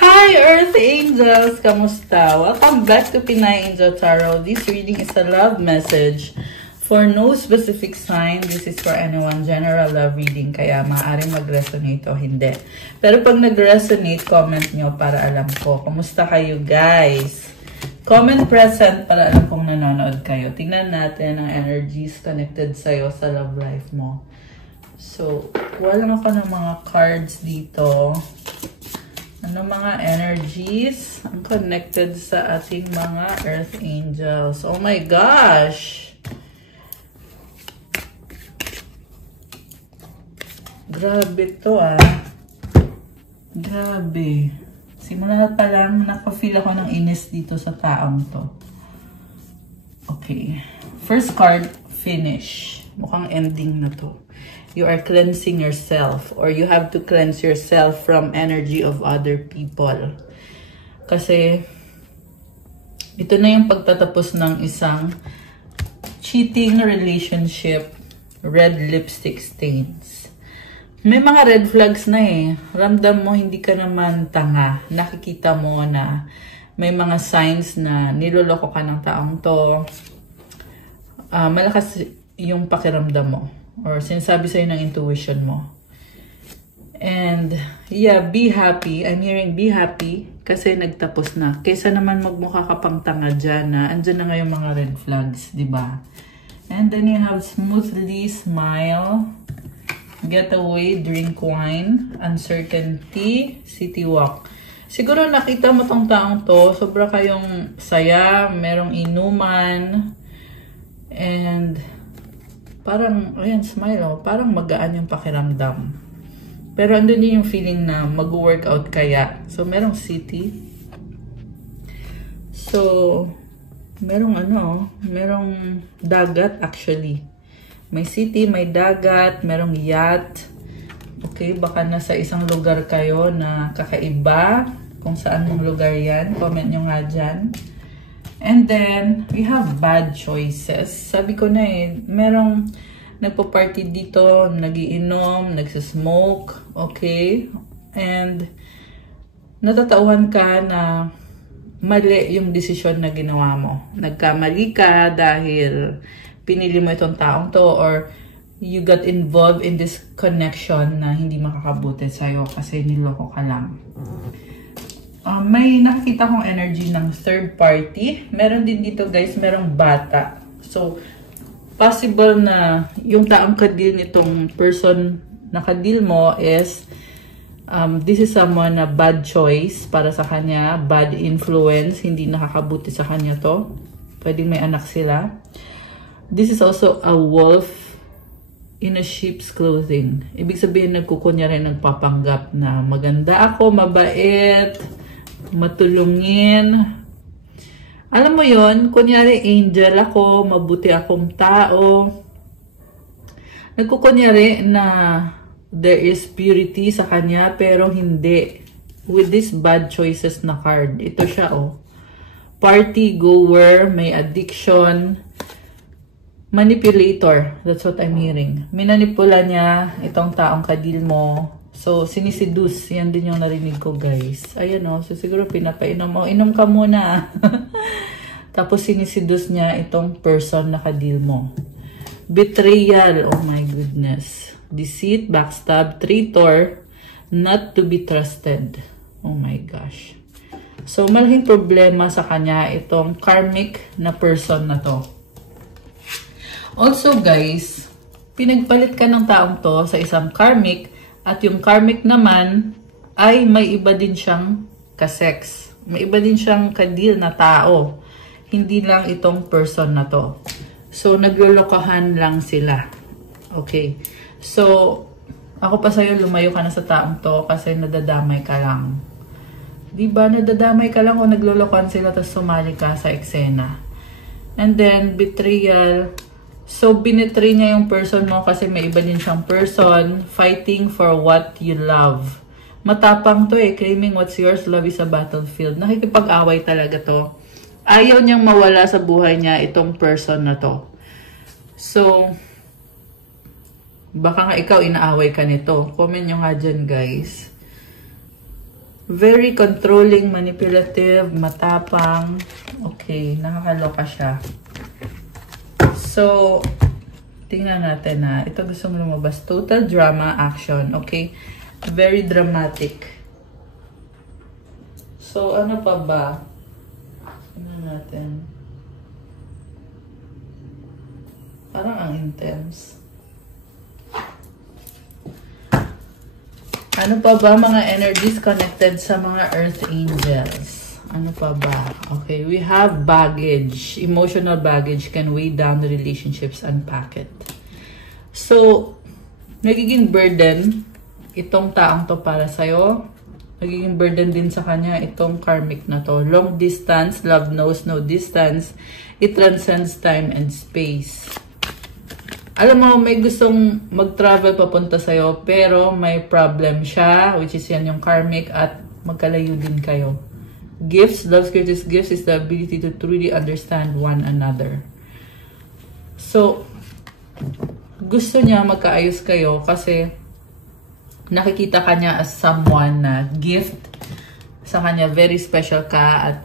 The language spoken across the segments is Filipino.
Hi Earth Angels! Kamusta? Welcome back to Pinay Angel Tarot. This reading is a love message for no specific sign. This is for anyone, general love reading, kaya maaaring mag-resonate o hindi. Pero pag nag-resonate, comment nyo para alam ko. Kamusta kayo guys? Comment present para alam kong nanonood kayo. Tingnan natin ang energies connected sa'yo sa love life mo. So, kuha lang ako ng mga cards dito. Ano mga energies ang connected sa ating mga Earth Angels? Oh my gosh! Grabe to ah. Grabe. Simula pa lang, nakafeel ako ng inis dito sa taong to. Okay. First card, finish. Mukhang ending na to. You are cleansing yourself or you have to cleanse yourself from energy of other people. Kasi ito na yung pagtatapos ng isang cheating relationship, red lipstick stains. May mga red flags na eh. Ramdam mo hindi ka naman tanga. Nakikita mo na may mga signs na niloloko ka ng taong to. Malakas yung pakiramdam mo. Or sinasabi sa'yo ng intuition mo. And, yeah, be happy. I'm hearing be happy kasi nagtapos na. Kaysa naman magmukha ka pang tanga dyan na andyan na nga yung mga red flags, di ba? And then you have smoothly smile, get away, drink wine, uncertainty, city walk. Siguro nakita mo tong taong to, sobra kayong saya, merong inuman, and parang, ayan, smile, oh. Parang magaan yung pakiramdam. Pero andun din yung feeling na mag-workout kaya. So, merong city. So, merong merong dagat actually. May city, may dagat, merong yacht. Okay, baka nasa isang lugar kayo na kakaiba. Kung saan yung lugar yan, comment nyo nga dyan. And then, we have bad choices. Sabi ko na eh, merong nagpo-party dito, nagiinom, nagsismoke, okay? And natatauhan ka na mali yung desisyon na ginawa mo. Nagkamali ka dahil pinili mo itong taong to or you got involved in this connection na hindi makakabuti sa'yo kasi niloko ka lang. May nakikita kong energy ng third party. Meron din dito guys, merong bata. So, possible na yung taong kadil nitong person na kadil mo is this is someone na bad choice para sa kanya, bad influence, hindi nakakabuti sa kanya to. Pwedeng may anak sila. This is also a wolf in a sheep's clothing. Ibig sabihin nagkukunyari, nagpapanggap na maganda ako, mabait, matulungin. Alam mo yon, kunyari angel ako, mabuti akong tao. Nagkukunyari na there is purity sa kanya pero hindi. With this bad choices na card. Ito siya oh. Party goer, may addiction, manipulator. That's what I'm hearing. Minanipula niya itong taong kadil mo. So, siniseduce. Yan din yung narinig ko, guys. Ayan o. So, siguro pinapainom mo. Inom ka muna. Tapos, siniseduce niya itong person na kadil mo. Betrayal. Oh my goodness. Deceit, backstab, traitor, not to be trusted. Oh my gosh. So, malaking problema sa kanya itong karmic na person na to. Also, guys, pinagpalit ka ng taong to sa isang karmic. At yung karmic naman ay may iba din siyang kasex. May iba din siyang kadil na tao. Hindi lang itong person na to. So, naglolokohan lang sila. Okay. So, ako pa sa'yo, lumayo ka na sa taong to kasi nadadamay ka lang. Diba? Nadadamay ka lang kung naglolokohan sila tapos sumali ka sa eksena. And then, betrayal. So, binetray niya yung person mo kasi may iba din siyang person fighting for what you love. Matapang to eh. Claiming what's yours, love is a battlefield. Nakikipag-away talaga to. Ayaw niyang mawala sa buhay niya itong person na to. So, baka nga ikaw inaaway ka nito. Comment nyo nga dyan guys. Very controlling, manipulative, matapang. Okay, nakakaloka siya. So, tingnan natin na. Ito gusto mo lumabas. Total drama, action. Okay? Very dramatic. So, ano pa ba? Tingnan natin. Parang ang intense. Ano pa ba mga energies connected sa mga Earth Angels? Ano pa ba? Okay, we have baggage. Emotional baggage can weigh down the relationships. Unpack it. So, nagiging burden itong taong to para sa'yo. Nagiging burden din sa kanya itong karmic na to. Long distance, love knows no distance. It transcends time and space. Alam mo, may gustong mag-travel papunta sa'yo, pero may problem siya, which is yan yung karmic, at magkalayo din kayo. Gifts, love's greatest gifts is the ability to truly understand one another. So, gusto niya magkaayos kayo kasi nakikita ka niya as someone na gift sa kanya, very special ka, at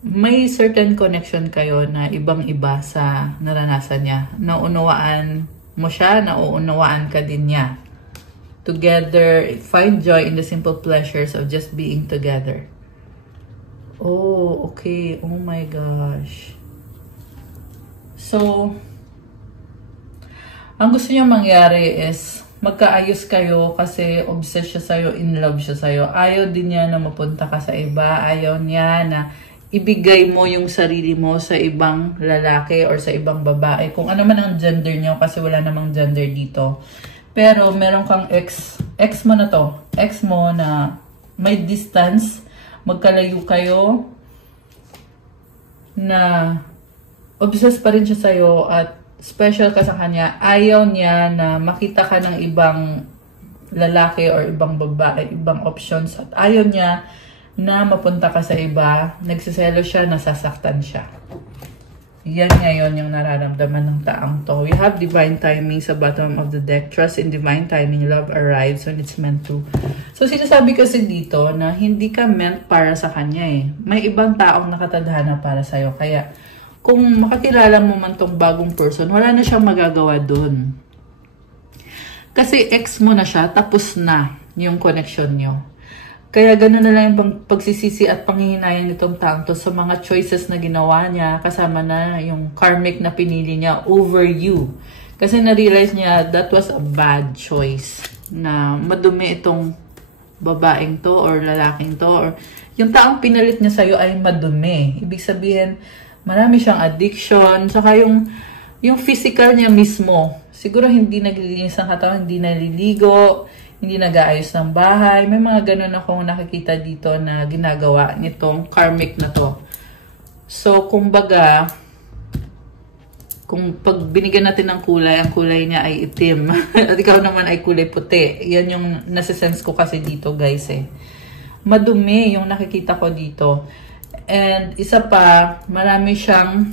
may certain connection kayo na ibang-iba sa naranasan niya. Naunawaan mo siya, nauunawaan ka din niya. Together, find joy in the simple pleasures of just being together. Oh, okay. Oh my gosh. So, ang gusto niya mangyari is magkaayos kayo kasi obsessed siya sa'yo, in love siya sa'yo. Ayaw din niya na mapunta ka sa iba. Ayaw niya na ibigay mo yung sarili mo sa ibang lalaki or sa ibang babae. Kung ano man ang gender niyo, kasi wala namang gender dito. Pero meron kang ex mo na to. Ex mo na may distance, magkalayo kayo, na obsessed pa rin siya sa'yo at special ka sa kanya. Ayaw niya na makita ka ng ibang lalaki or ibang babae, ibang options. At ayaw niya na mapunta ka sa iba, nagsiselo siya, nasasaktan siya. Yan ngayon yung nararamdaman ng taong to. We have divine timing sa bottom of the deck. Trust in divine timing. Love arrives when it's meant to. So, sinasabi kasi dito na hindi ka meant para sa kanya eh. May ibang taong nakatadhana para sa'yo. Kaya, kung makakilala mo man tong bagong person, wala na siyang magagawa dun. Kasi ex mo na siya, tapos na yung connection nyo. Kaya gano'n na lang yung pagsisisi at panghihinayan nitong taong to sa mga choices na ginawa niya, kasama na yung karmic na pinili niya over you. Kasi na-realize niya that was a bad choice. Na madumi itong babaeng to or lalaking to. Or yung taong pinalit niya sa'yo ay madumi. Ibig sabihin, marami siyang addiction. Saka yung physical niya mismo. Siguro hindi naglilinis ng katawan, hindi naliligo, hindi nag-aayos ng bahay. May mga ganun akong nakikita dito na ginagawa nitong karmic na to. So, kumbaga, kung pag binigyan natin ng kulay, ang kulay niya ay itim. At ikaw naman ay kulay puti. Yan yung nasa-sense ko kasi dito, guys eh. Madumi yung nakikita ko dito. And isa pa, marami siyang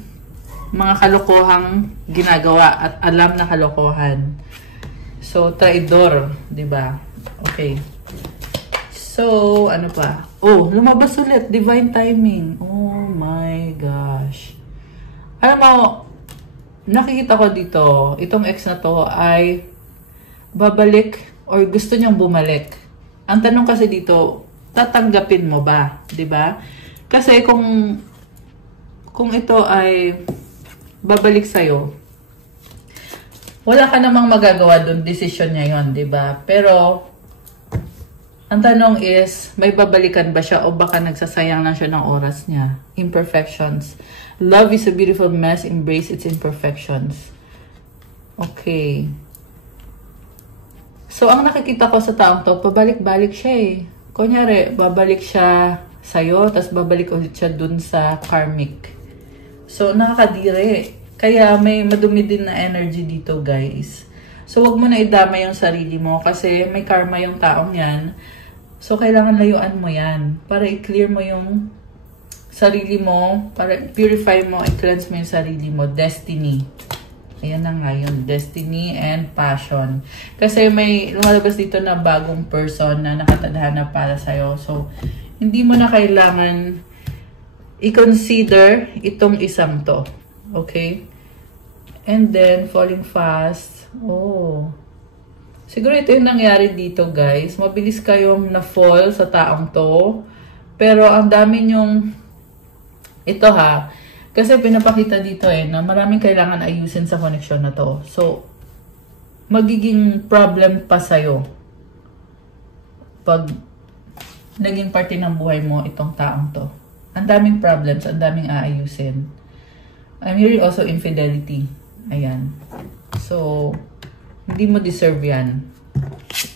mga kalokohang ginagawa at alam na kalokohan. So, traidor, di ba? Okay. So, ano pa? Oh, lumabas ulit. Divine timing. Oh my gosh. Alam mo, nakikita ko dito, itong ex na to ay babalik or gusto niyang bumalik. Ang tanong kasi dito, tatanggapin mo ba? Di ba? Kasi kung ito ay babalik sa'yo, wala ka namang magagawa doon, decision niya yon, di ba? Pero, ang tanong is, may babalikan ba siya o baka nagsasayang lang siya ng oras niya? Imperfections. Love is a beautiful mess, embrace its imperfections. Okay. So, ang nakikita ko sa taong to, pabalik-balik siya eh. Kunyari, babalik siya sa'yo, tapos babalik ulit siya dun sa karmic. So, nakakadiri. Kaya may madumi din na energy dito, guys. So, wag mo na idama yung sarili mo kasi may karma yung taong yan. So, kailangan layuan mo yan para i-clear mo yung sarili mo, para purify mo, i-cleanse mo yung sarili mo. Destiny. Ayan na nga yun. Destiny and passion. Kasi may lumalabas dito na bagong person na nakatadhana para sa'yo. So, hindi mo na kailangan i-consider itong isang to. Okay? And then, falling fast. Oh. Siguro ito yung nangyari dito, guys. Mabilis kayong na-fall sa taong to. Pero ang dami nyong... Ito ha. Kasi pinapakita dito na maraming kailangan ayusin sa connection na to. So, magiging problem pa sa'yo pag naging parte ng buhay mo itong taong to. Ang daming problems, ang daming aayusin. I'm hearing also infidelity. Ayan. So, hindi mo deserve yan.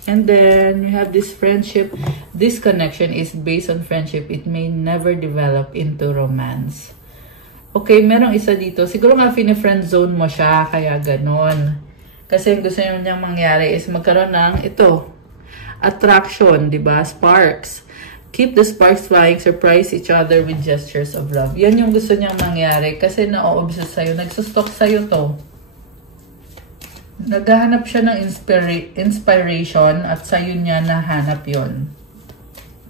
And then, you have this friendship. This connection is based on friendship. It may never develop into romance. Okay, merong isa dito. Siguro nga, friend zone mo siya, kaya ganon. Kasi gusto niyang mangyari is magkaroon ng ito. Attraction, di ba? Sparks. Keep the sparks flying. Surprise each other with gestures of love. Yan yung gusto niyang mangyari. Kasi na-obsess sa'yo. Nagsustalk sa'yo to. Naghahanap siya ng inspiration at sa'yo niya nahanap yon.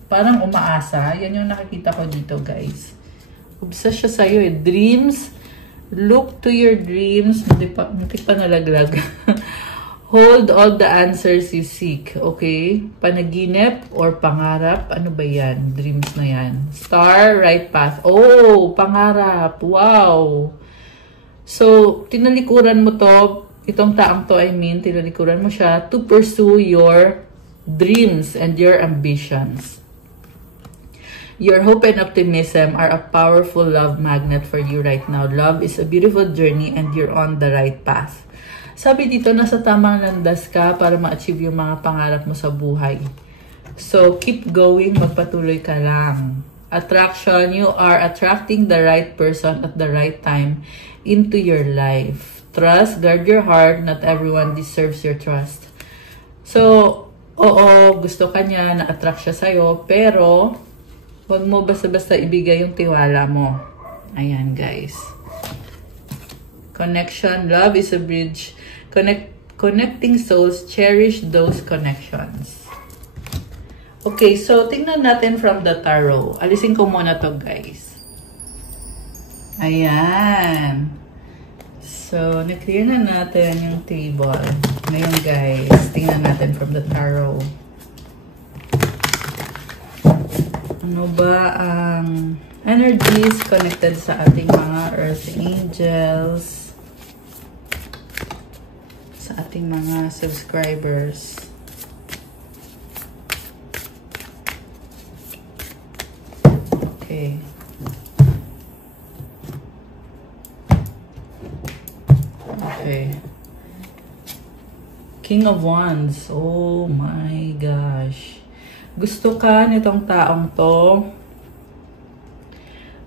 Parang umaasa. Yan yung nakikita ko dito, guys. Obsessed siya sa'yo eh. Dreams. Look to your dreams. Hindi pa nalaglag. Hold all the answers you seek. Okay? Panaginip or pangarap. Ano ba yan? Dreams na yan. Star, right path. Oh, pangarap. Wow. So, tinalikuran mo to. Itong taong to, tinalikuran mo siya to pursue your dreams and your ambitions. Your hope and optimism are a powerful love magnet for you right now. Love is a beautiful journey and you're on the right path. Sabi dito, nasa tamang landas ka para ma-achieve yung mga pangarap mo sa buhay. So, keep going, magpatuloy ka lang. Attraction, you are attracting the right person at the right time into your life. Trust, guard your heart. Not everyone deserves your trust. So, oo, gusto ka niya, na-attract siya sa'yo, pero huwag mo basta-basta ibigay yung tiwala mo. Ayan, guys. Connection, love is a bridge. Connecting souls, cherish those connections. Okay, so tingnan natin from the tarot. Alisin ko muna to, guys. Ayan. So, na-clear na natin yung table. Ngayon, guys, tingnan natin from the tarot. Ano ba ang energies connected sa ating mga earth angels? Sa ating mga subscribers. Okay. Okay. King of Wands. Oh my gosh. Gusto ka nitong taong to.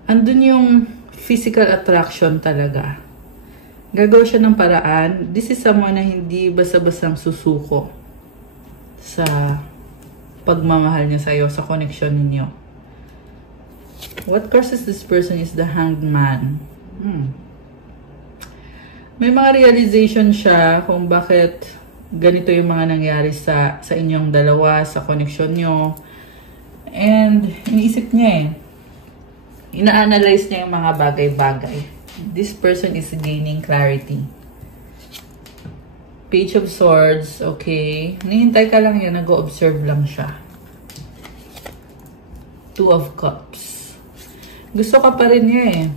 Andun yung physical attraction talaga. Gagawa siya ng paraan. This is someone na hindi basta-bastang susuko sa pagmamahal niya sa'yo, sa connection ninyo. What causes this person is the Hanged Man. May mga realization siya kung bakit ganito yung mga nangyari sa inyong dalawa, sa connection nyo. And iniisip niya ina-analyze niya yung mga bagay-bagay. This person is gaining clarity. Page of Swords, okay. Nihintay ka lang yan, nag-o-observe lang siya. Two of Cups. Gusto ka pa rin niya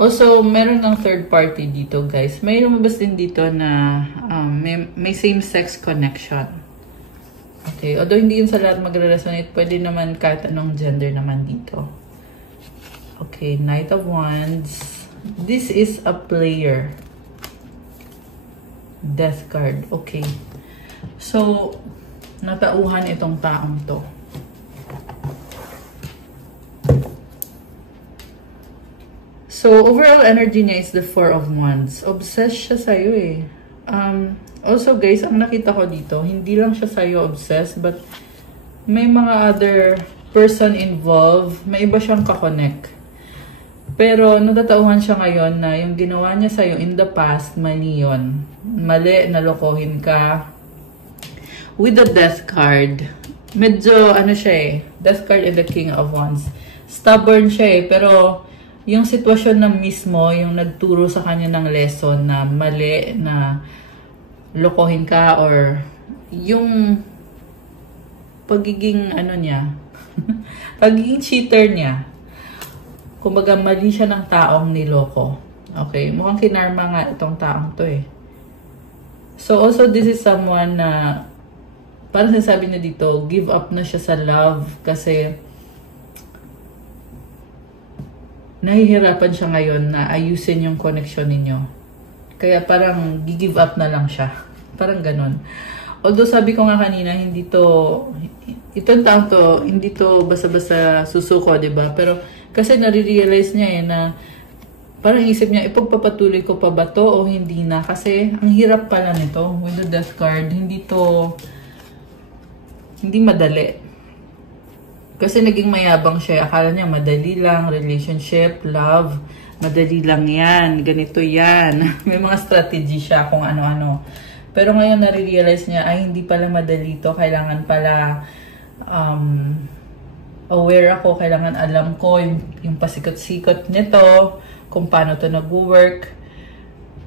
Also, meron ng third party dito, guys. May lumabas din dito na may same-sex connection. Okay, although hindi yun sa lahat magre-resonate, pwede naman kahit anong gender naman dito. Okay, Knight of Wands. This is a player. Death card. Okay. So, natauhan itong taong to. So, overall energy niya is the Four of Wands. Obsessed siya sa'yo Also, guys, ang nakita ko dito, hindi lang siya sa'yo obsessed, but may mga other person involved. May iba siyang kakonect. Pero natatauhan siya ngayon na yung ginawa niya sa'yo in the past, mali yun. Mali, nalokohin ka. With the Death card, medyo ano siya eh, Death card and the King of Wands. Stubborn siya eh, pero yung sitwasyon na mismo, yung nagturo sa kanya ng lesson na mali, na lokohin ka, or yung pagiging ano niya, pagiging cheater niya. Kumbaga, mali siya ng taong niloko. Okay, mukhang kinarma nga itong taong to eh. So, also, this is someone na, parang sinasabi niya dito, give up na siya sa love kasi nahihirapan siya ngayon na ayusin yung connection ninyo. Kaya parang give up na lang siya. Parang ganun. Although sabi ko nga kanina, itong taong to, hindi to basta-basta susuko, diba? Pero, kasi nare-realize niya eh na parang isip niya, ipagpapatuloy ko pa ba to o hindi na? Kasi ang hirap pala nito with the Death card. Hindi madali. Kasi naging mayabang siya. Akala niya madali lang, relationship, love, madali lang yan, ganito yan. May mga strategy siya kung ano-ano. Pero ngayon nare-realize niya, ay hindi pala madali to. Kailangan pala aware ako, kailangan alam ko yung pasikot-sikot nito, kung paano to nag-work.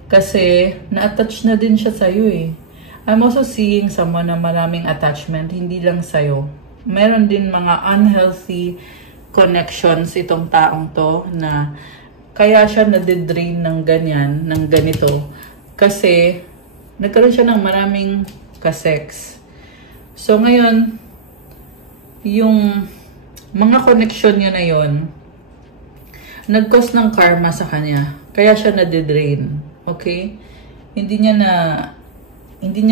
Kasi, na-attach na din siya sa'yo eh. I'm also seeing someone na maraming attachment, hindi lang sa'yo. Meron din mga unhealthy connections itong taong to, na kaya siya nade-drain ng ganyan, ng ganito. Kasi, nagkaroon siya ng maraming kasex. So, ngayon, yung mga connection niya na yon nag-cause ng karma sa kanya. Kaya siya nade-drain. Okay? Hindi niya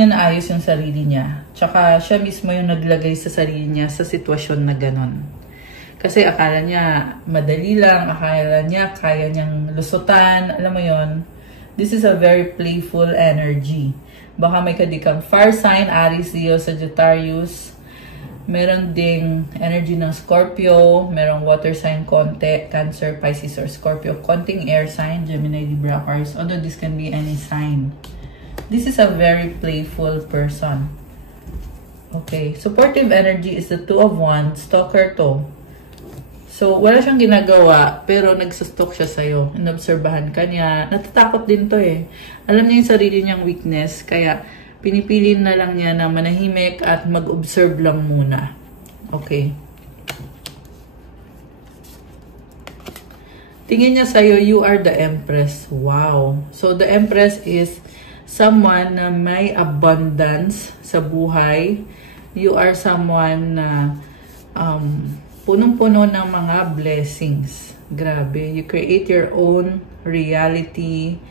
naayos yung sarili niya. Tsaka siya mismo yung naglagay sa sarili niya sa sitwasyon na ganon. Kasi akala niya madali lang, akala niya kaya niyang lusutan. Alam mo yon, this is a very playful energy. Baka may kadikang fire sign, Aries, Leo, Sagittarius. Meron ding energy ng Scorpio, merong water sign konti, Cancer, Pisces, or Scorpio. Konting air sign, Gemini, Libra, Aquarius. Although this can be any sign. This is a very playful person. Okay. Supportive energy is the Two of Wands. Stalker to. So, wala siyang ginagawa, pero nagsustok siya sa'yo. Inobserbahan ka niya. Natatakot din to eh. Alam niya yung sarili niyang weakness, kaya pinipili na lang niya na manahimik at mag-observe lang muna. Okay. Tingin niya sa'yo, you are the Empress. Wow. So, the Empress is someone na may abundance sa buhay. You are someone na punong-puno ng mga blessings. Grabe. You create your own reality.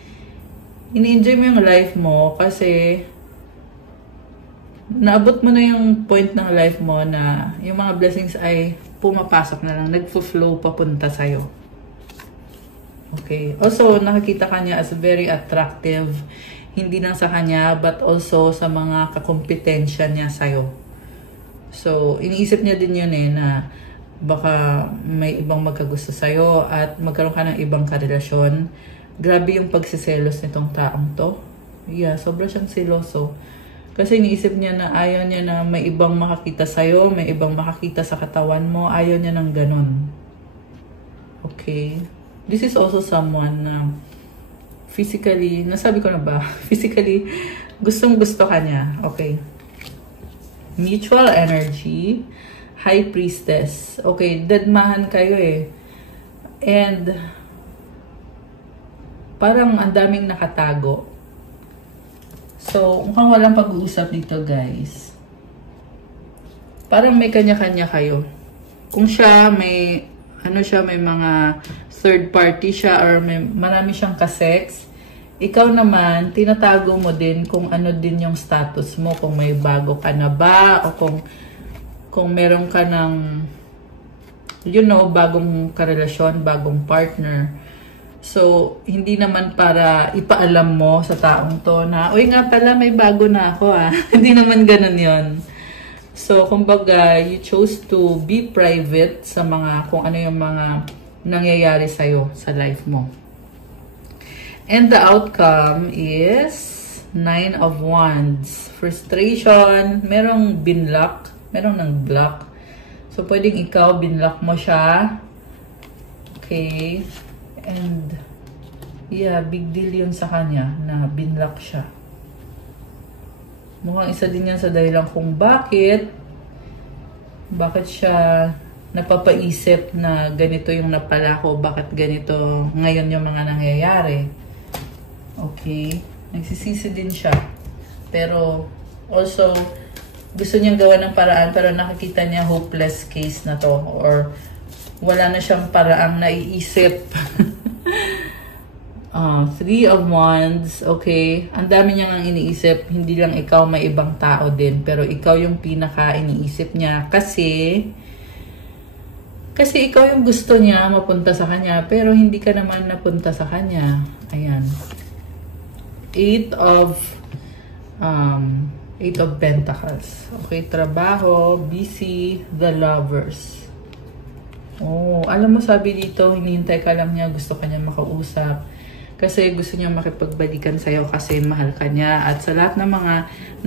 Ini-enjoy mo yung life mo kasi naabot mo na yung point ng life mo na yung mga blessings ay pumapasok na lang, nagfo-flow papunta sa'yo. Okay. Also, nakikita ka niya as very attractive. Hindi lang sa kanya, but also sa mga kakompetensya niya sa'yo. So, iniisip niya din yun eh, na baka may ibang magkagusto sa'yo at magkaroon ka ng ibang karelasyon. Grabe yung pagsiselos nitong taong to. Yeah, sobra siyang seloso. Kasi iniisip niya na ayaw niya na may ibang makakita sa'yo, may ibang makakita sa katawan mo. Ayaw niya ng ganun. Okay. This is also someone na physically, nasabi ko na ba? Physically, gustong-gusto ka niya. Okay. Mutual energy. High Priestess. Okay, deadmahan kayo eh. And parang ang daming nakatago. So, mukhang walang pag-uusap dito, guys. Parang may kanya-kanya kayo. Kung siya, may mga third party siya or may marami siyang kasex, ikaw naman, tinatago mo din kung ano din yung status mo. Kung may bago ka na ba o kung meron ka ng, bagong karelasyon, bagong partner. So, hindi naman para ipaalam mo sa taong to na, uy nga pala, may bago na ako ah. Hindi naman ganun yon. So, kumbaga, you chose to be private sa mga, kung ano yung mga nangyayari sa'yo sa life mo. And the outcome is 9 of Wands. Frustration, merong binlock, merong nag-block. So, pwedeng ikaw, binlock mo siya. Okay. And, yeah, big deal yun sa kanya na binlock siya. Mukhang isa din yan sa dahilan kung bakit siya napapaisip na ganito yung napala ko, bakit ganito ngayon yung mga nangyayari. Okay. Nagsisisi din siya. Pero, also, gusto niyang gawa ng paraan pero nakikita niya hopeless case na to or wala na siyang paraang naiisip. 3 of Wands, okay. Ang dami niya nang iniisip. Hindi lang ikaw, may ibang tao din. Pero ikaw yung pinaka iniisip niya. Kasi ikaw yung gusto niya mapunta sa kanya. Pero hindi ka naman napunta sa kanya. Ayan. 8 of Pentacles. Okay, trabaho, busy, the lovers. Oh, alam mo sabi dito, hinihintay ka lang niya, gusto ka niya makausap. Kasi gusto niya makipagbalikan sa'yo kasi mahal ka niya. At sa lahat ng mga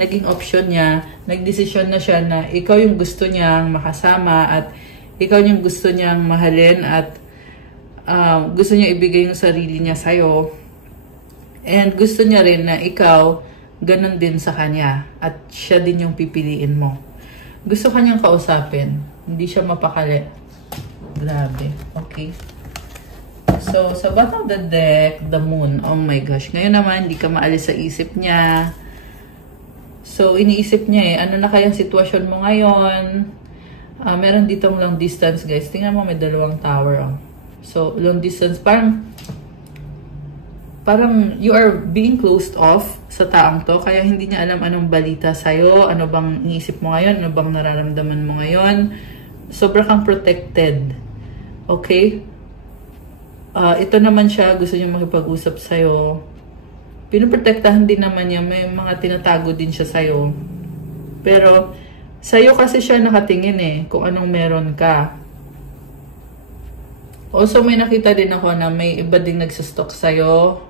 naging option niya, nagdesisyon na siya na ikaw yung gusto niyang makasama at ikaw yung gusto niyang mahalin at gusto niya ibigay yung sarili niya sa'yo. And gusto niya rin na ikaw, ganun din sa kanya. At siya din yung pipiliin mo. Gusto kanyang kausapin. Hindi siya mapakali. Grabe. Okay. So, sa bottom of the deck, the moon. Oh my gosh. Ngayon naman, hindi ka maalis sa isip niya. So, iniisip niya ano na kayang sitwasyon mo ngayon? Meron ditong long distance, guys. Tingnan mo, may dalawang tower. Oh. So, long distance. Parang you are being closed off sa taong to. Kaya hindi niya alam anong balita sa'yo. Ano bang iniisip mo ngayon? Ano bang nararamdaman mo ngayon? Sobra kang protected. Okay? Ito naman siya, gusto niya makipag-usap sa'yo. Pinoprotektahan din naman niya, may mga tinatago din siya sa'yo. Pero, sa'yo kasi siya nakatingin kung anong meron ka. Also, may nakita din ako na may iba ding nagsastock sa'yo.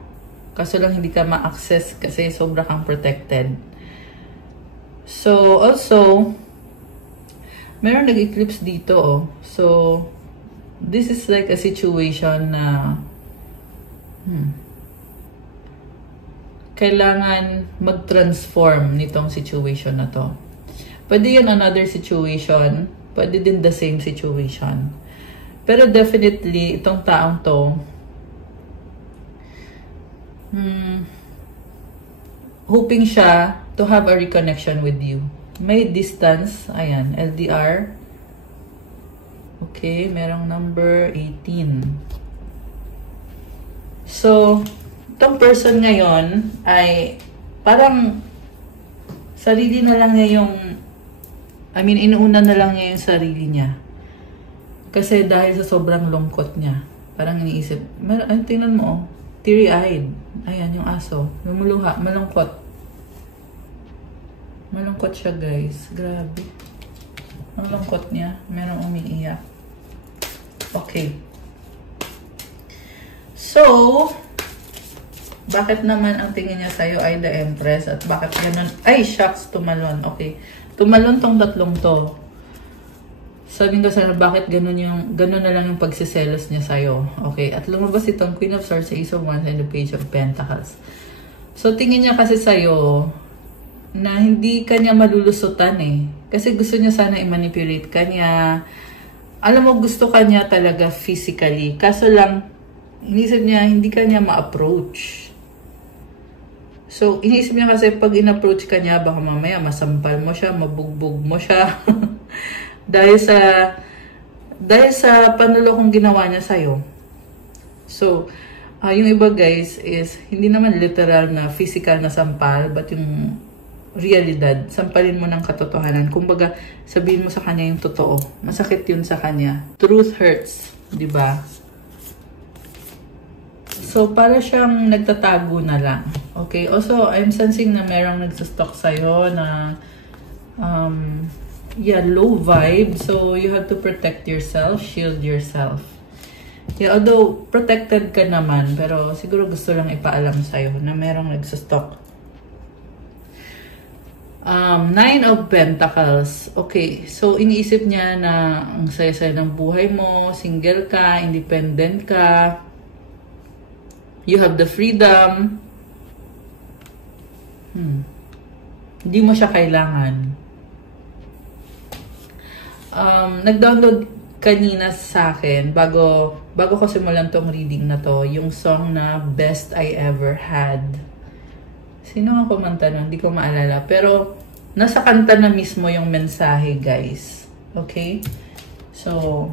Kaso lang hindi ka ma-access kasi sobra kang protected. So, also, meron nag-eclipse dito. So, this is like a situation na kailangan mag-transform nitong situation na to. Pwede yun another situation. Pwede din the same situation. Pero definitely, itong taong to, hoping siya to have a reconnection with you. May distance. Ayan, LDR. Okay, merong number 18. So, itong person ngayon ay parang sarili na lang niya yung, inuuna na lang niya yung sarili niya. Kasi dahil sa sobrang lungkot niya, parang iniisip, tingnan mo, teary-eyed. Ayan, yung aso. Lumuluha, malungkot. Malungkot siya, guys. Grabe. Ang lungkot niya. Merong umiiyak. Okay. So, bakit naman ang tingin niya sa'yo ay the Empress? At bakit ganun? Ay, shucks, tumalon. Okay. Tumalon tong tatlong to. Sabihin ko sana, bakit ganun na lang yung pagsiselos niya sa'yo. Okay. At lumabas itong Queen of Swords, Ace of Wands, and the Page of Pentacles. So, tingin niya kasi sa'yo na hindi kanya malulusutan Kasi gusto niya sana i-manipulate kanya. Alam mo, gusto kanya talaga physically. Kaso lang, inisip niya, hindi kanya ma-approach. So, inisip niya kasi pag in-approach kanya, baka mamaya masampal mo siya, mabugbog mo siya. dahil sa panulokong ginawa niya sa'yo. So, yung iba guys is, hindi naman literal na physical na sampal, but yung realidad, sampalin mo ng katotohanan. Kumbaga, sabihin mo sa kanya yung totoo. Masakit yun sa kanya. Truth hurts, di ba? So, para siyang nagtatago na lang. Okay? Also, I'm sensing na merong nagsastock sa'yo na low vibe. So, you have to protect yourself, shield yourself. Yeah, although protected ka naman, pero siguro gusto lang ipaalam sa'yo na merong nagsastock. Nine of Pentacles. Okay, so iniisip niya na ang saya-saya ng buhay mo, single ka, independent ka, you have the freedom. Hindi mo siya kailangan. Nag-download kanina sa akin, bago ko simulan tong reading na to, yung song na Best I Ever Had. Sino ang kumanta nun? Hindi ko maalala. Pero, nasa kanta na mismo yung mensahe, guys. Okay? So,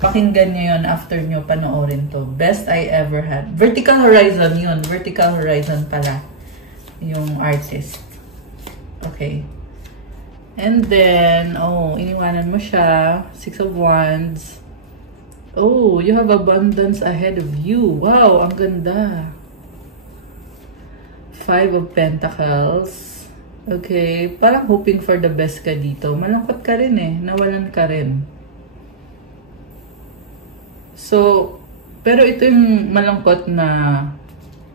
pakinggan nyo yun after nyo panoorin to. Best I Ever Had. Vertical Horizon yun. Vertical Horizon pala. Yung artist. Okay. And then, oh, iniwanan mo siya. Six of Wands. Oh, you have abundance ahead of you. Wow, ang ganda. Five of Pentacles. Okay, parang hoping for the best ka dito. Malungkot ka rin eh. Nawalan ka rin. So, pero ito yung malungkot na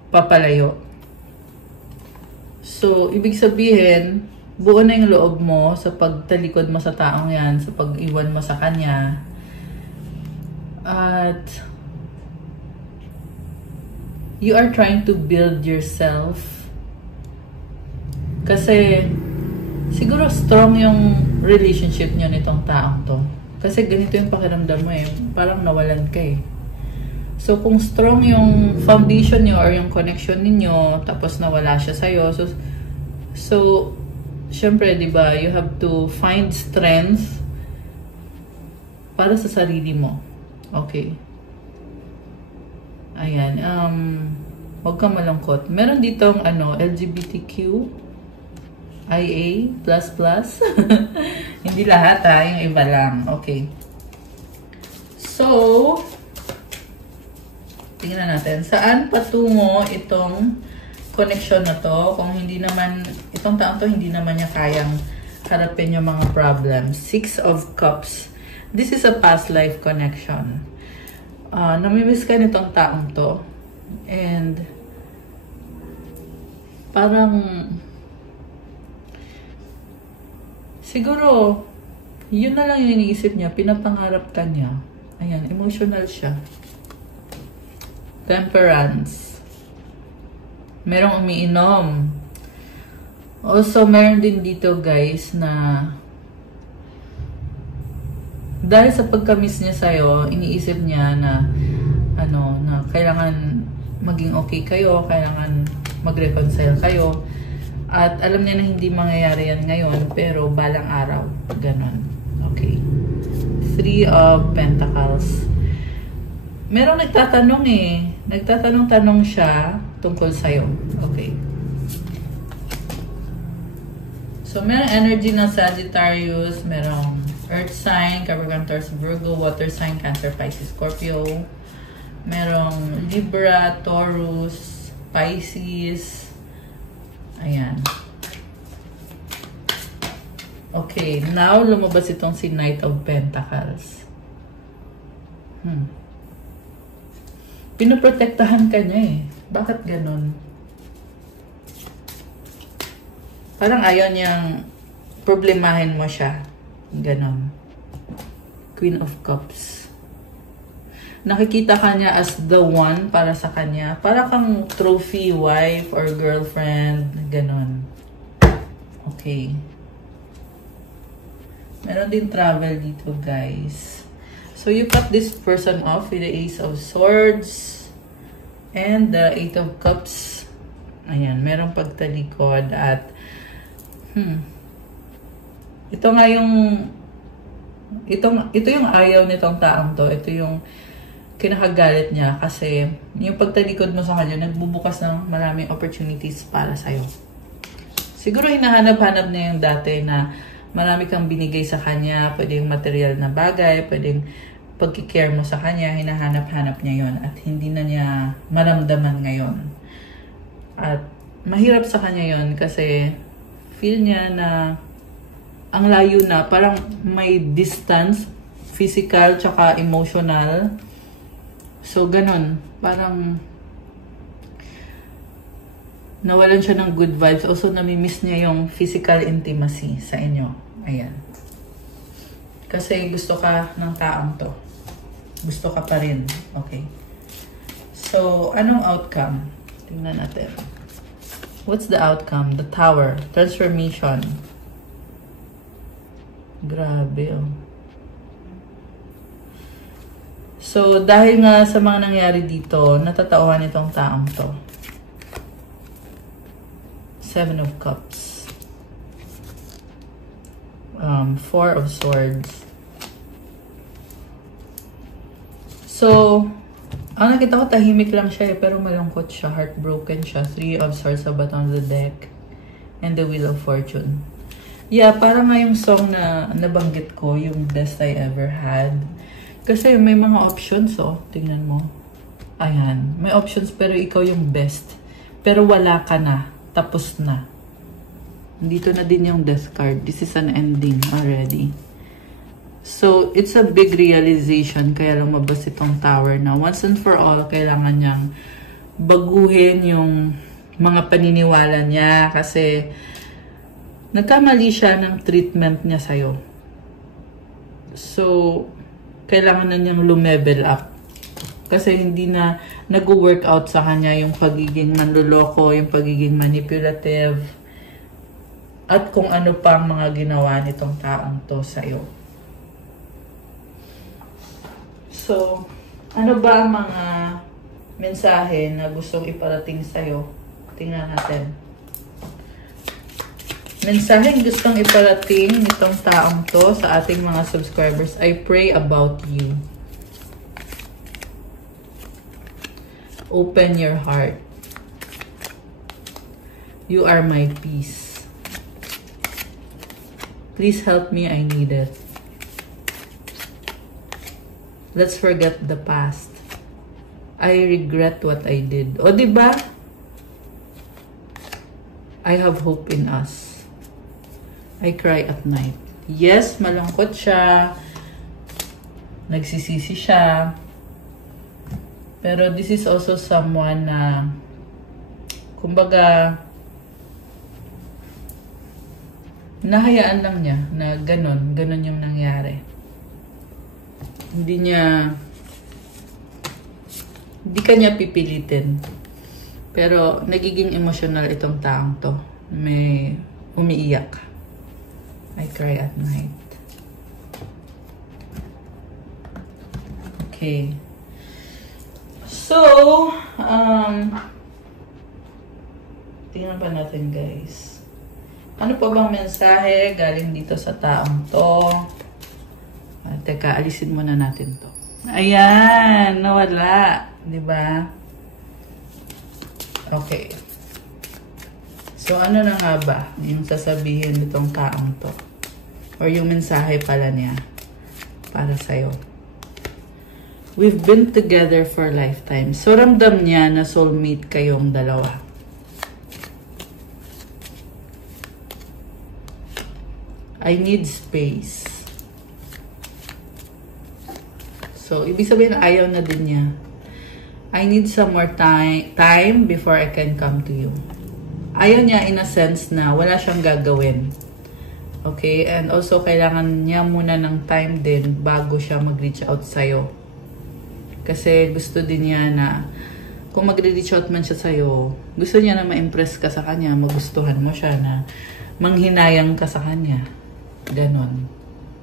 papalayo. So, ibig sabihin, buo na yung loob mo sa pagtalikod mo sa taong yan, sa pag-iwan mo sa kanya. At you are trying to build yourself. Kasi siguro strong yung relationship nyo nitong taong to. Kasi ganito yung pakiramdam mo eh. Parang nawalan ka eh. So kung strong yung foundation nyo or yung connection ninyo, tapos nawala siya sa'yo. So syempre, di ba, you have to find strength para sa sarili mo. Okay. Ayan. Huwag kang malungkot. Meron ditong, LGBTQ, IA++. Hindi lahat ha, yung iba lang. Okay. So, tingnan natin. Saan patungo itong connection na to, kung hindi naman, itong taong to, hindi naman niya kayang harapin yung mga problems. Six of Cups. This is a past life connection. Namimiss ka nitong taong to. And, parang, siguro, yun na lang yung iniisip niya, pinapangarap ka niya. Ayan, emotional siya. Temperance. Merong umiinom. Also, meron din dito guys na dahil sa pagka-miss niya sa'yo, iniisip niya na na kailangan maging okay kayo, kailangan mag-reconcile kayo. At alam niya na hindi mangyayari yan ngayon, pero balang araw. Ganon. Okay. Three of Pentacles. Merong nagtatanong eh. Nagtatanong-tanong siya tungkol sa'yo. Okay. So, merong energy ng Sagittarius, merong Earth sign, Capricorn, Taurus, Virgo, Water sign, Cancer, Pisces, Scorpio. Merong Libra, Taurus, Pisces. Ayan. Okay, now lumabas itong si Knight of Pentacles. Pinoprotektahan ka niya eh. Bakit ganun? Parang ayaw niyang problemahin mo siya. Ganon. Queen of Cups. Nakikita ka niya as the one para sa kanya. Para kang trophy wife or girlfriend. Ganon. Okay. Meron din travel dito, guys. So, you cut this person off with the Ace of Swords and the Eight of Cups. Ayan, merong pagtalikod at ito nga yung ito yung ayaw nitong taong to. Ito yung kinakagalit niya kasi yung pagtalikod mo sa kanya nagbubukas ng maraming opportunities para sa'yo. Siguro hinahanap-hanap niya yung dati na marami kang binigay sa kanya, pwedeng material na bagay, pwedeng pagkikare mo sa kanya, hinahanap-hanap niya yon at hindi na niya maramdaman ngayon. At mahirap sa kanya yon kasi feel niya na ang layo na, parang may distance, physical tsaka emotional. So, ganun. Parang nawalan siya ng good vibes. Also, namimiss niya yung physical intimacy sa inyo. Ayan. Kasi gusto ka ng taong to. Gusto ka pa rin. Okay. So, anong outcome? Tingnan natin. What's the outcome? The Tower. Transformation. Grabe, oh. So, dahil nga sa mga nangyari dito, natatauhan itong taong to. Seven of Cups. Four of Swords. So, ang nakita ko, tahimik lang siya pero malungkot siya. Heartbroken siya. Three of Swords sa bottom of the deck. And the Wheel of Fortune. Yeah, parang nga yung song na nabanggit ko, yung Best I Ever Had. Kasi may mga options, oh. Tingnan mo. Ayan. May options pero ikaw yung best. Pero wala ka na. Tapos na. Dito na din yung Death card. This is an ending already. So, it's a big realization. Kaya lumabas itong Tower na once and for all, kailangan niyang baguhin yung mga paniniwala niya. Kasi, nagkamali siya ng treatment niya sa'yo. So, kailangan na niyang lumevel up. Kasi hindi na nag-workout sa kanya yung pagiging manloloko, yung pagiging manipulative, at kung ano pang mga ginawa nitong taong to sa'yo. So, ano ba ang mga mensahe na gustong iparating sa'yo? Tingnan natin. Mensaheng gustong iparating nitong taong to sa ating mga subscribers. I pray about you. Open your heart. You are my peace. Please help me, I need it. Let's forget the past. I regret what I did. O, diba? I have hope in us. I cry at night. Yes, malungkot siya. Nagsisisi siya. Pero this is also someone na, kumbaga, nahayaan lang niya na ganun yung nangyari. Hindi ka niya pipilitin. Pero nagiging emotional itong taong to. May umiiyak. I cry at night. Okay. So, tingnan pa natin, guys. Ano pa bang mensahe galing dito sa taong to? Teka, alisin muna natin to. Ayan, nawala. Diba? Okay. So, ano na nga ba yung sasabihin nitong taong to? Or yung mensahe pala niya para sa'yo? We've been together for a lifetime. So, ramdam niya na soulmate kayong dalawa. I need space. So, ibig sabihin ayaw na din niya. I need some more time before I can come to you. Ayaw niya in a sense na wala siyang gagawin. Okay? And also, kailangan niya muna ng time din bago siya mag-reach out sa'yo. Kasi gusto din niya na kung mag-reach out man siya sa'yo, gusto niya na ma-impress ka sa kanya, magustuhan mo siya, na manghinayang ka sa kanya. Ganon.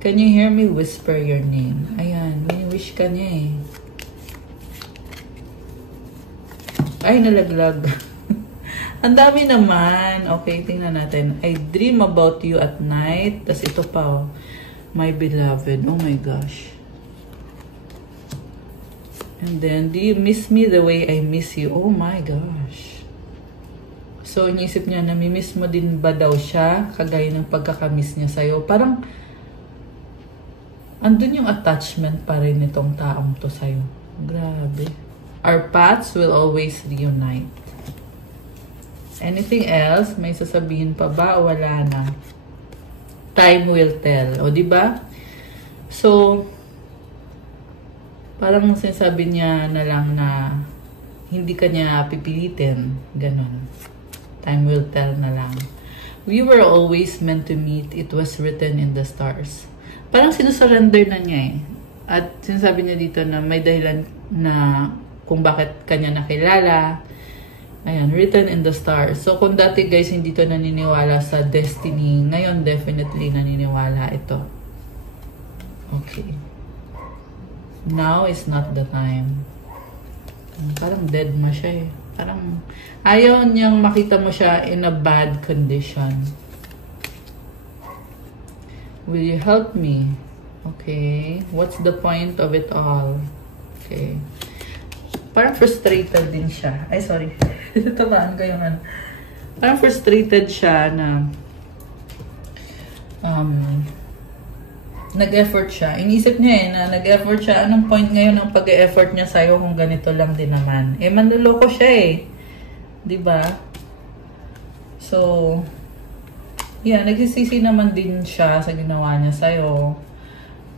Can you hear me whisper your name? Ayan, wini-wish ka niya eh. Ay, nalaglag. Ang dami naman. Okay, tingnan natin. I dream about you at night. Tapos ito pa, oh. My beloved. Oh my gosh. And then, do you miss me the way I miss you? Oh my gosh. So, inisip niya, namimiss mo din ba daw siya? Kagaya ng pagkakamiss niya sa'yo. Parang, andun yung attachment pa rin nitong taong to sa'yo. Grabe. Our paths will always reunite. Anything else? May sasabihin pa ba o wala na? Time will tell. O, diba? So, Parang sinasabi niya na lang na hindi ka niya pipilitin. Ganon. Time will tell na lang. We were always meant to meet. It was written in the stars. Parang sinusurrender na niya eh. At sinasabi niya dito na may dahilan na kung bakit kanya nakilala. Ayan, written in the stars. So kung dati guys hindi to naniniwala sa destiny, ngayon definitely naniniwala ito. Okay. Now is not the time. Parang dead ma siya eh. Parang ayaw niyang makita mo siya in a bad condition. Will you help me? Okay. What's the point of it all? Okay. Parang frustrated din siya. Ay, sorry. Tabaan ko yung ano. Parang frustrated siya na nag-effort siya. Inisip niya eh, na nag-effort siya. Anong point ngayon ng pag-effort niya sa'yo kung ganito lang din naman? Eh, manluloko siya eh. Diba? So, yeah, nagsisisi naman din siya sa ginawa niya sa'yo.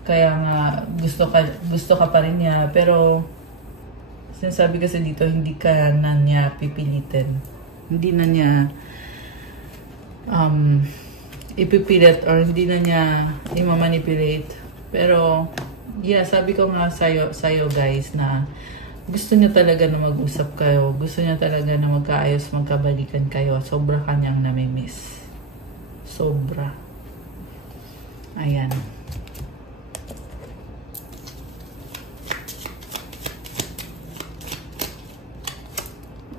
Kaya nga, gusto ka pa rin niya. Pero, sinasabi kasi dito, hindi ka na niya pipilitin. Hindi na niya ipipilit or hindi na niya imamanipulate. Pero, yeah, sabi ko nga sa'yo guys na gusto niya talaga na mag-usap kayo. Gusto niya talaga na magkaayos, magkabalikan kayo. Sobra kanyang namimiss. Sobra. Ayan.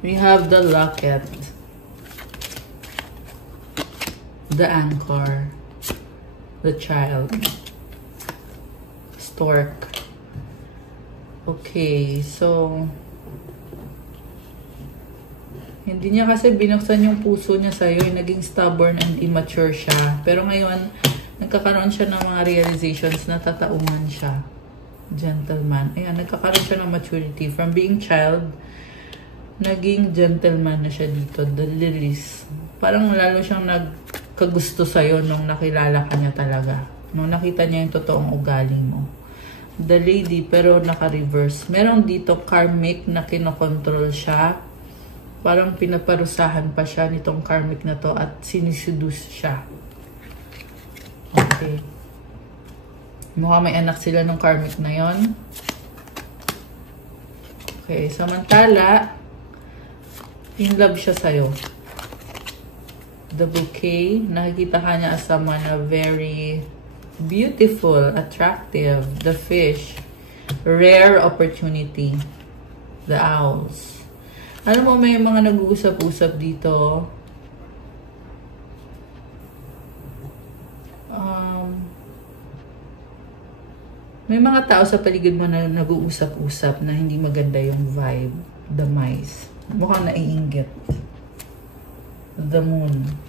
We have the locket. The anchor, the child, stork. Okay, so hindi niya kasi binuksan yung puso niya sa'yo, naging stubborn and immature siya. Pero ngayon, nagkakaroon siya ng mga realizations na tataungan siya. Gentleman. Ayan, nagkakaroon siya ng maturity. From being child, naging gentleman na siya dito. The lilies. Parang lalo siyang kagusto sa'yo nung nakilala ka niya talaga. Nung nakita niya yung totoong ugali mo. The lady, pero naka-reverse. Meron dito karmic na kinokontrol siya. Parang pinaparusahan pa siya nitong karmic na to at siniseduce siya. Okay. Mukhang may anak sila nung karmic na yon. Okay, samantala, in love siya sa'yo. The bouquet, nakikita ka niya as someone na very beautiful, attractive. The fish, rare opportunity. The owls. Alam mo, may mga nag-uusap-usap dito. May mga tao sa paligid mo na nag-uusap-usap na hindi maganda yung vibe. The mice. Mukhang naiinggit. The moon.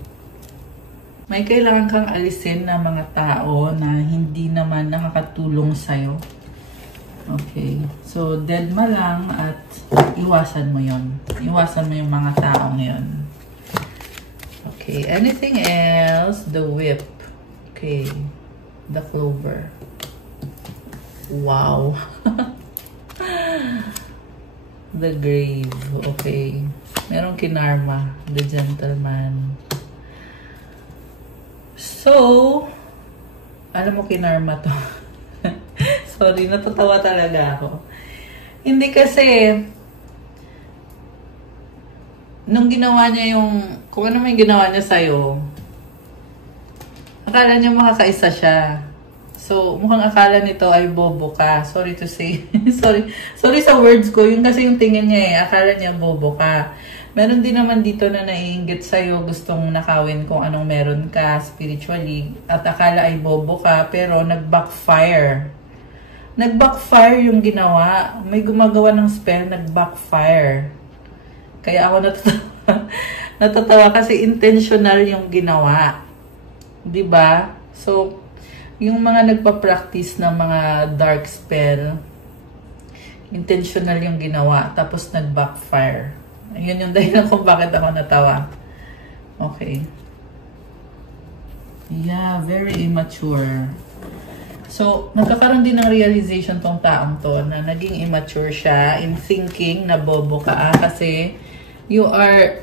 May kailangan kang alisin na mga tao na hindi naman nakakatulong sa'yo. Okay. So, dead ma lang at iwasan mo yon. Iwasan mo yung mga tao ngayon. Okay. Anything else? The whip. Okay. The clover. Wow. The grave. Okay. Merong kinarma. The gentleman. So, alam mo kinarma to. Sorry, natatawa talaga ako. Hindi kasi, nung ginawa niya yung, kung ano may ginawa niya sa'yo, akala niya makakaisa siya. So, mukhang akala nito ay bobo ka. Sorry to say. Sorry sa words ko. Yun kasi yung tingin niya eh. Akala niya bobo ka. Meron din naman dito na naiinggit sa'yo. Gustong nakawin kung anong meron ka spiritually. At akala ay bobo ka. Pero nag-backfire. Nag-backfire yung ginawa. May gumagawa ng spell. Nag-backfire. Kaya ako natatawa. Natatawa kasi intentional yung ginawa. Diba? So, yung mga nagpa-practice ng mga dark spell, intentional yung ginawa, tapos nag-backfire. Yun yung dahilan kung bakit ako natawa. Okay. Yeah, very immature. So, nagkakaroon din ng realization tong taong to na naging immature siya in thinking na bobo ka kasi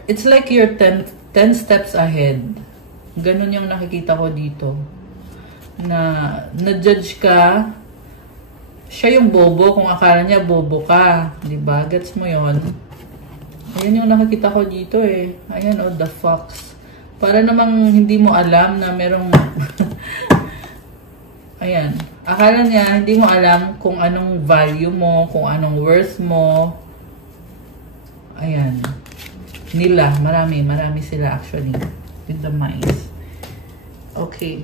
it's like you're 10 steps ahead. Ganun yung nakikita ko dito. Na-judge ka, siya yung bobo kung akala niya bobo ka. Diba? Gets mo yon? Ayan yung nakikita ko dito eh. Ayan, oh, the fox. Para namang hindi mo alam na merong... Ayan. Akala niya, hindi mo alam kung anong value mo, kung anong worth mo. Ayan. Nila. Marami sila actually. With the mice. Okay.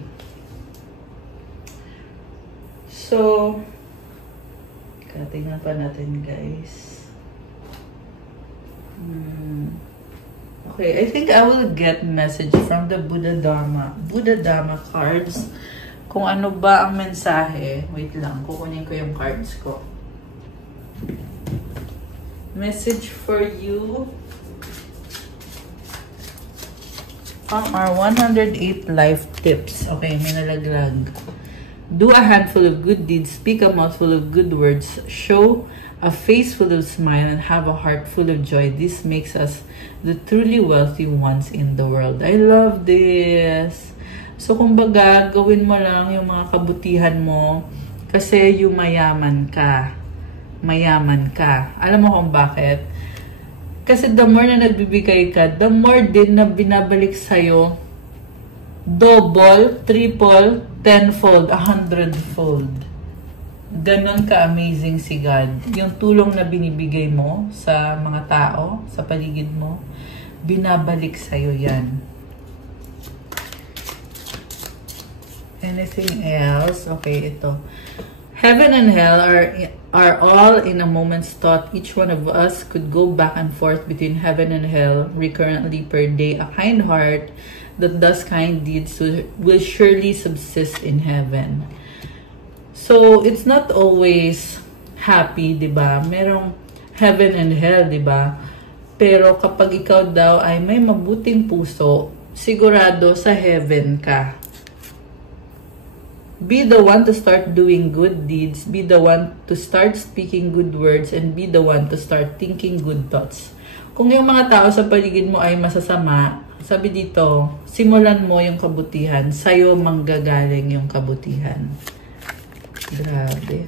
So, tingnan pa natin guys. Okay, I think I will get message from the Buddha Dharma cards. Kung ano ba ang mensahe. Wait lang, kukunin ko yung cards ko. Message for you from our 108 life tips. Okay, may nalaglag. Do a handful of good deeds, speak a mouthful of good words, show a face full of smile, and have a heart full of joy. This makes us the truly wealthy ones in the world. I love this. So, kumbaga, gawin mo lang yung mga kabutihan mo kasi yung mayaman ka. Mayaman ka. Alam mo kung bakit? Kasi the more na nagbibigay ka, the more din na binabalik sa'yo double, triple, tenfold, 100-fold. Ganon ka-amazing si God. Yung tulong na binibigay mo sa mga tao, sa paligid mo, binabalik sa'yo yan. Anything else? Okay, ito. Heaven and hell are all in a moment's thought. Each one of us could go back and forth between heaven and hell recurrently per day. A kind heart that does kind deeds will surely subsist in heaven. So, it's not always happy, diba? Merong heaven and hell, diba? Pero kapag ikaw daw ay may mabuting puso, sigurado sa heaven ka. Be the one to start doing good deeds. Be the one to start speaking good words. And be the one to start thinking good thoughts. Kung yung mga tao sa paligid mo ay masasama, sabi dito, simulan mo yung kabutihan. Sa'yo manggagaling yung kabutihan. Grabe.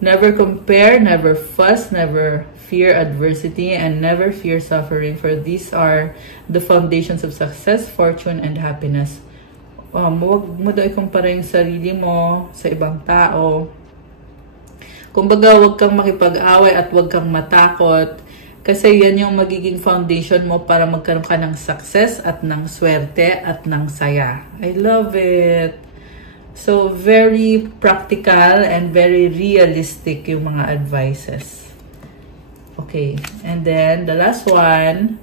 Never compare, never fuss, never fear adversity, and never fear suffering. For these are the foundations of success, fortune, and happiness. Huwag mo daw ikumpara yung sarili mo sa ibang tao. Kumbaga, huwag kang makipag-away at huwag kang matakot. Kasi yan yung magiging foundation mo para magkaroon ka ng success at ng swerte at ng saya. I love it. So, very practical and very realistic yung mga advices. Okay. And then, the last one.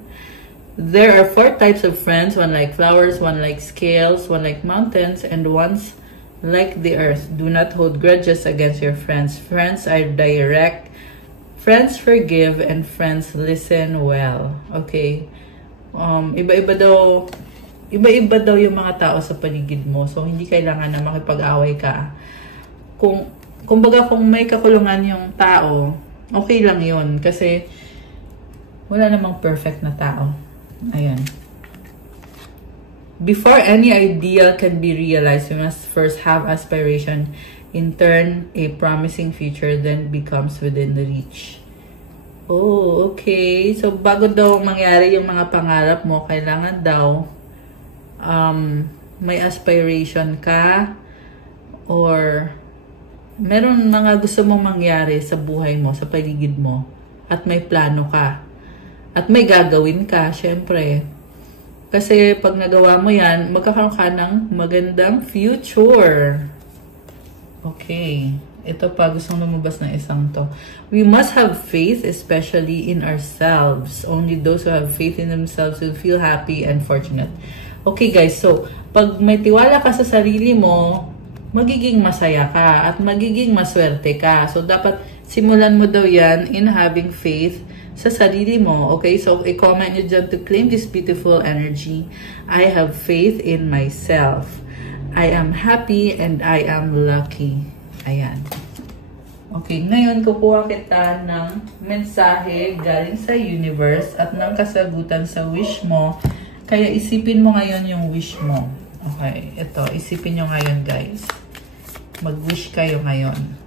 There are 4 types of friends, one like flowers, one like scales, one like mountains, and one's like the earth. Do not hold grudges against your friends. Friends are direct. Friends forgive, and friends listen well. Okay. Iba-iba daw yung mga tao sa paligid mo. So, hindi kailangan na makipag-away ka. Kumbaga, kung may kakulungan yung tao, okay lang yun. Kasi, wala namang perfect na tao. Ayan. Before any ideal can be realized, we must first have aspiration. In turn, a promising future then becomes within the reach. Oh, okay. So, bago daw mangyari yung mga pangarap mo, kailangan daw may aspiration ka or meron mga gusto mong mangyari sa buhay mo, sa paligid mo, at may plano ka. At may gagawin ka, syempre. Kasi pag nagawa mo yan, magkakaroon ka ng magandang future. Okay. Ito pa, gustong lumabas na isang to. We must have faith, especially in ourselves. Only those who have faith in themselves will feel happy and fortunate. Okay guys, so, pag may tiwala ka sa sarili mo, magiging masaya ka at magiging maswerte ka. So, dapat simulan mo daw yan in having faith sa sarili mo. Okay, so i-comment nyo dyan to claim this beautiful energy. I have faith in myself. I am happy and I am lucky. Ayan. Okay, ngayon kukuha kita ng mensahe galing sa universe at ng kasagutan sa wish mo. Kaya isipin mo ngayon yung wish mo. Okay, ito. Isipin nyo ngayon, guys. Mag-wish kayo ngayon.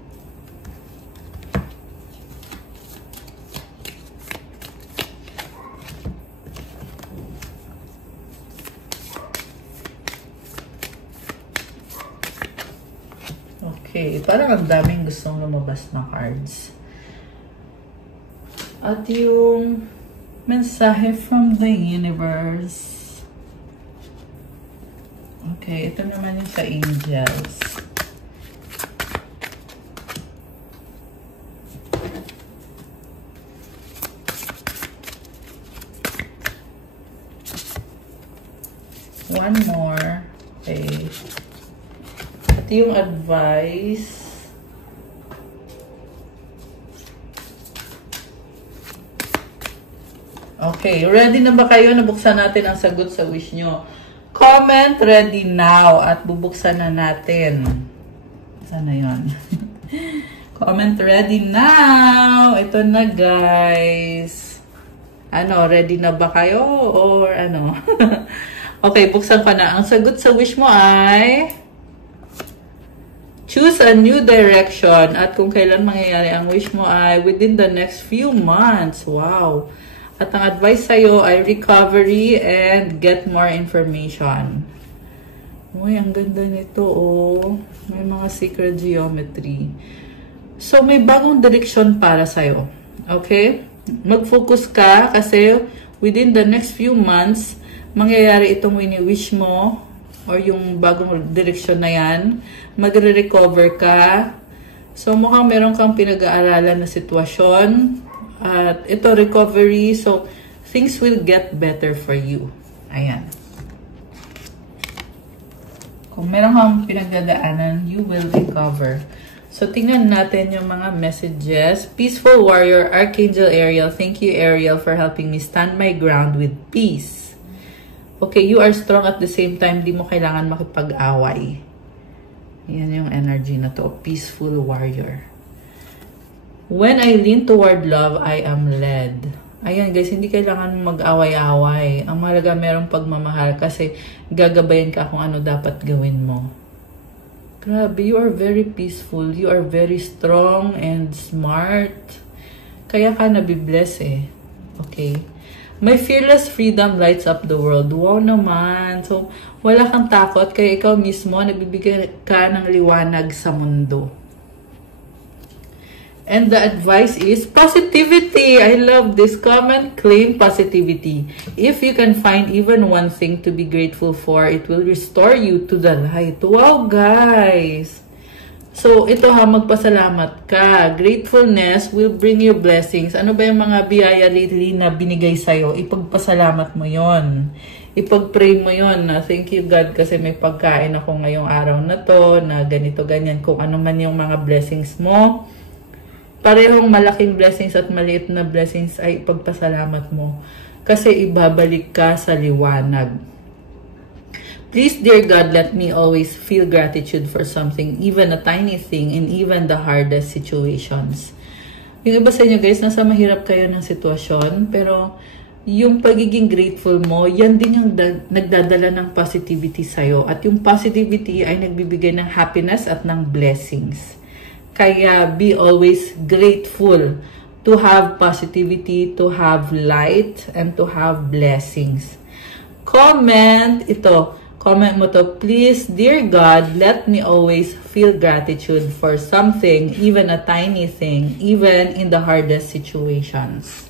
Okay, parang ang daming gustong lumabas na cards. At yung mensahe from the universe. Okay, ito naman yung sa angels. One more. Okay. Yung advice. Okay, ready na ba kayo? Nabuksan natin ang sagot sa wish nyo. Comment ready now at bubuksan na natin. Sana yun? Comment ready now. Ito na, guys. Ano, ready na ba kayo? Or ano? Okay, buksan ko na. Ang sagot sa wish mo ay choose a new direction. At kung kailan mangyayari ang wish mo ay within the next few months. Wow! At ang advice sa'yo ay recovery and get more information. Uy, ang ganda nito, oh. May mga secret geometry. So, may bagong direksyon para sa'yo. Okay? Mag-focus ka kasi within the next few months, mangyayari itong wini-wish mo or yung bagong direksyon na yan, magre-recover ka. So, mukhang meron kang pinag-aaralan na sitwasyon. At ito, recovery. So, things will get better for you. Ayan. Kung meron kang pinagdadaanan, you will recover. So, tingnan natin yung mga messages. Peaceful Warrior, Archangel Ariel. Thank you, Ariel, for helping me stand my ground with peace. Okay, you are strong at the same time. Di mo kailangan makipag-away. Yan yung energy na to. Peaceful warrior. When I lean toward love, I am led. Ayan guys, hindi kailangan mag-away-away. Ang mahalaga merong pagmamahal kasi gagabayan ka kung ano dapat gawin mo. Grabe, you are very peaceful. You are very strong and smart. Kaya ka nabibless eh. Okay. My fearless freedom lights up the world. Wow naman. So, wala kang takot. Kaya ikaw mismo, nabibigyan ka ng liwanag sa mundo. And the advice is positivity. I love this. Comment, claim positivity. If you can find even one thing to be grateful for, it will restore you to the light. Wow, guys. So, ito ha, magpasalamat ka. Gratefulness will bring you blessings. Ano ba yung mga biyaya lately na binigay sa'yo? Ipagpasalamat mo yon. Ipag-pray mo yon na thank you God kasi may pagkain ako ngayong araw na to, na ganito, ganyan. Kung ano man yung mga blessings mo, parehong malaking blessings at maliit na blessings ay ipagpasalamat mo. Kasi ibabalik ka sa liwanag. Please, dear God, let me always feel gratitude for something, even a tiny thing, in even the hardest situations. Yung iba sa inyo guys, nasa mahirap kayo ng sitwasyon, pero yung pagiging grateful mo, yan din yung nagdadala ng positivity sa'yo. At yung positivity ay nagbibigay ng happiness at ng blessings. Kaya be always grateful to have positivity, to have light, and to have blessings. Comment ito. Comment mo to, please, dear God, let me always feel gratitude for something, even a tiny thing, even in the hardest situations.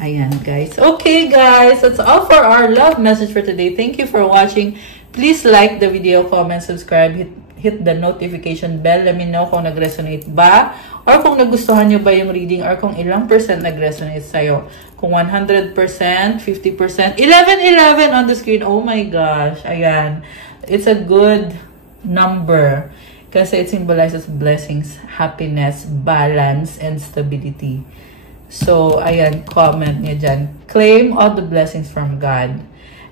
Ayan, guys. Okay, guys, that's all for our love message for today. Thank you for watching. Please like the video, comment, subscribe, hit the notification bell. Let me know kung nag-resonate ba, or kung nagustuhan nyo ba yung reading, or kung ilang percent nag-resonate sa'yo. Kung 100%, 50%, 11 on the screen. Oh my gosh. Ayan. It's a good number kasi it symbolizes blessings, happiness, balance, and stability. So, ayan, comment nyo dyan. Claim all the blessings from God.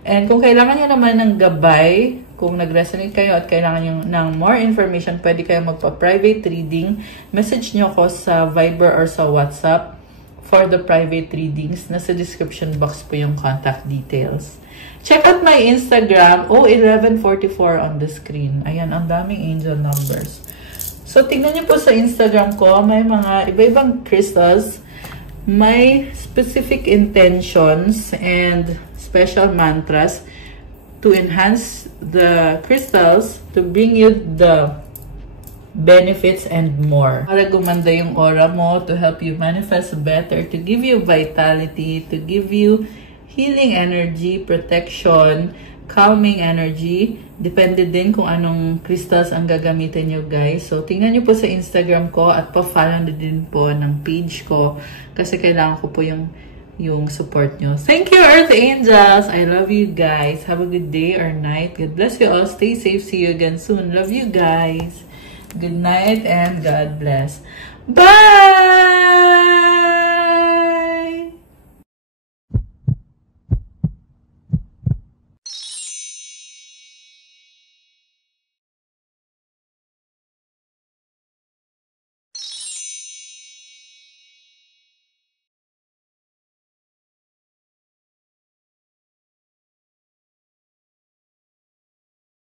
And kung kailangan nyo naman ng gabay Kung nag-resonate kayo at kailangan nyo ng more information, pwede kayo magpa-private reading. Message nyo ko sa Viber or sa WhatsApp for the private readings. Nasa description box po yung contact details. Check out my Instagram, 1144 on the screen. Ayan, ang daming angel numbers. So, tingnan niyo po sa Instagram ko, may mga iba-ibang crystals, may specific intentions and special mantras to enhance the crystals, to bring you the benefits and more. Para gumanda yung aura mo, to help you manifest better, to give you vitality, to give you healing energy, protection, calming energy. Depende din kung anong crystals ang gagamitin nyo, guys. So, tingnan nyo po sa Instagram ko at pa-follow na din po ng page ko kasi kailangan ko po yung support nyo. Thank you, Earth Angels! I love you guys. Have a good day or night. God bless you all. Stay safe. See you again soon. Love you guys. Good night and God bless. Bye!